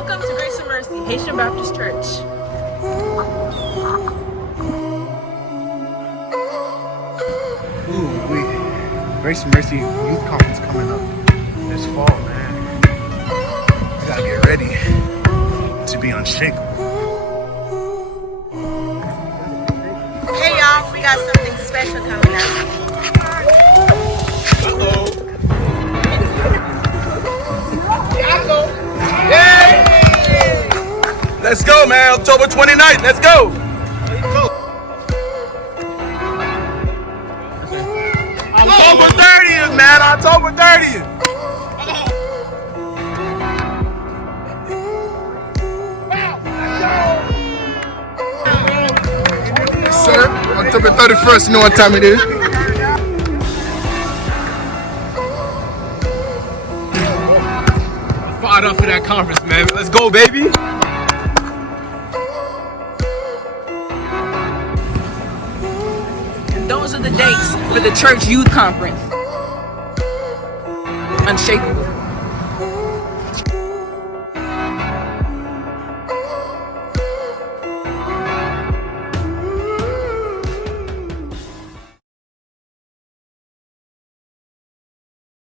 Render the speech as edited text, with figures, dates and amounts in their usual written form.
Welcome to Grace and Mercy, Haitian Baptist Church. Ooh, Grace and Mercy Youth Conference coming up this fall, man. We gotta get ready to be unshakable. Hey y'all, we got something special coming up. Yay! Let's go, man. October 29th. Let's go. October 30th, man. October 30th. Sir, October 31st, you know what time it is? Fired up for that conference, man. Let's go, baby. Those are the dates for the church youth conference. Unshakable.